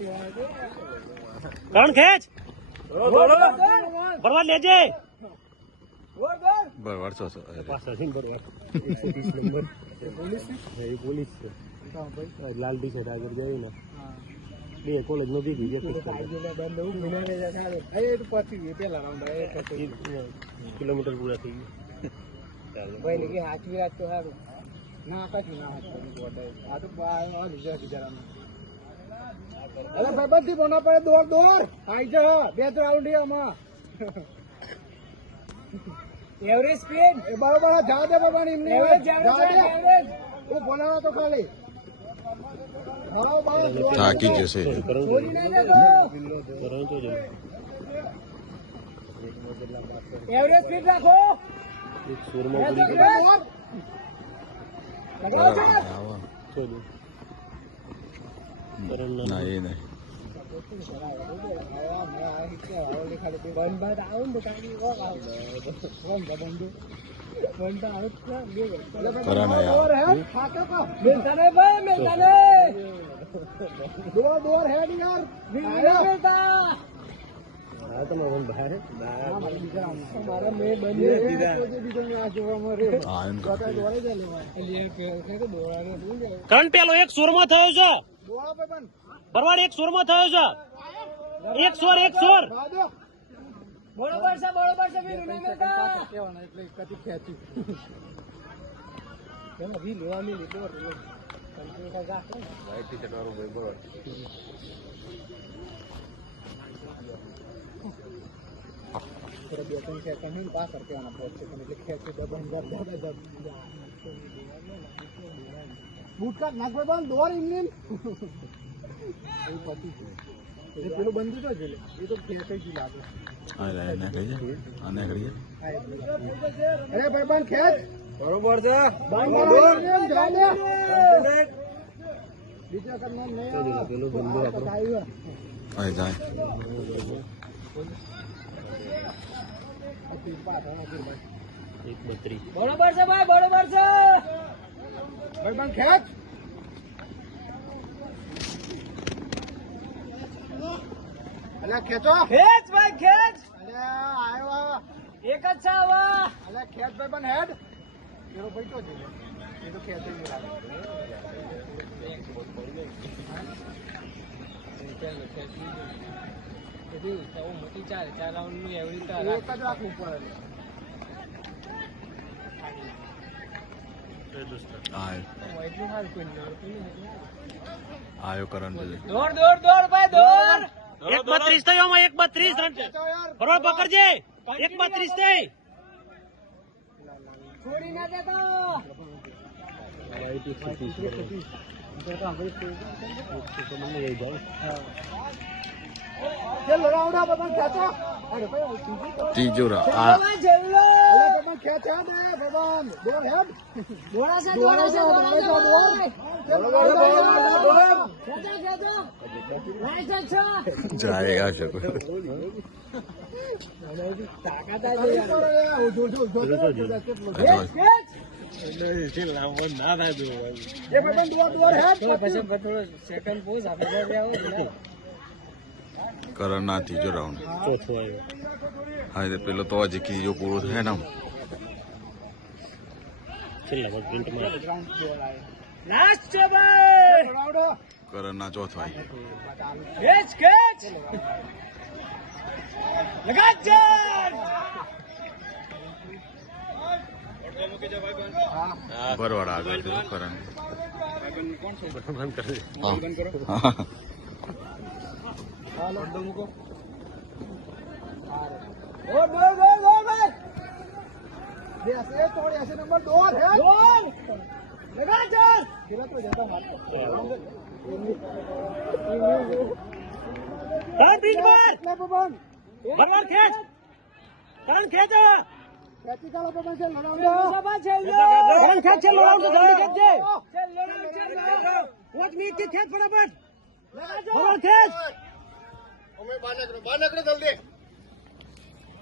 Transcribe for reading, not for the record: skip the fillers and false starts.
કરણ ખેંચ બરવાર લેજે બરાબર છો પાછળ છે ને બરવાર 130 નંબર પોલીસ છે લાલ ટી શર્ટ આગળ જાય ને બે કોલેજ નો ભીગી કિલોમીટર પૂરા થઈ ગયા ભાઈ કે હાચવી રાત તો સારું ના કશું ના આ તો અરે ભાઈ થી બોના પડે દોડ દોડ આઈ જા બે રાઉન્ડ આમાં એવરેજ સ્પીડ એ બરોબર જા દે બાબા એમને એવરેજ ઓ બોલાવા તો ખાલી થાકી જશે એવરેજ સ્પીડ રાખો ના એ નહીં કરણ પેલો એક સુરમાં થયો છે બરવાડ એક સુરમાં થયો છે એક સોર બરોબર છે વીર કેવાના એટલે કદી ખેંચી એમાં વી લેવાની લીધો કંટ્રોલ કા વાઈટ ટી-શર્ટ વાળો ભાઈ બરોબર થોડા બે ત્રણ સેકન્ડ ની પાસ કરવાના પડશે એટલે ખેંચી દબાણ બૂટ કાઢ નાખ ભાઈ દોર ઇન્જિન એ પતી એ પેલું બંધ તો છે એ તો ખેંચાઈ ગયું લાગે અરે ભાઈ બંધ ખેંચ બરોબર છે બીજા કરનાર નહીં પેલું બંધ જાય જાય બરોબર છે ભાઈ બરોબર છે ભાઈ બંધ ખેંચ અલ્યા ખેંચો ખેંચ ભાઈ ખેંચ અલ્યા આવ્યો એક જ છે આવા અલ્યા ખેંચ ભાઈ બંધ હેડ પેલો ભાઈ તો છે એ તો ખેંચે નહીં લાગે મોટી ચાર રાઉન્ડ નું એવરી એક જ રાખવું પડે આયો કરણ દોડ ભાઈ દોડ 132 થયો આમાં 132 રન બરોબર પકડજે 132 થઈ છોડી ના દેતા ચલ રાઉન્ડ બાબા ખેંચો અરે ભાઈ ત્રીજો ખેંચા દે ભગવાન દોડ હેડ દોડા છે જાયગા શકો કરણ ના ત્રીજો રાઉન્ડ ચોથો આવ્યો હા પેલો તો હજી ત્રીજો પૂરો થાય ને કરણ ના ચોથો આવી બરવાડ આગળ કરણ नंबर 2 है लगा चल फिर तो ज्यादा मार बीच मार पवन भगवान खेच करण खेच कैची कालो पवन चल लगा चल करण खेच चल लगा तो जल्दी खेच दे चल लगा वोट मीट के खेच फटाफट लगा भगवान खेच हमें बाहर निकलो जल्दी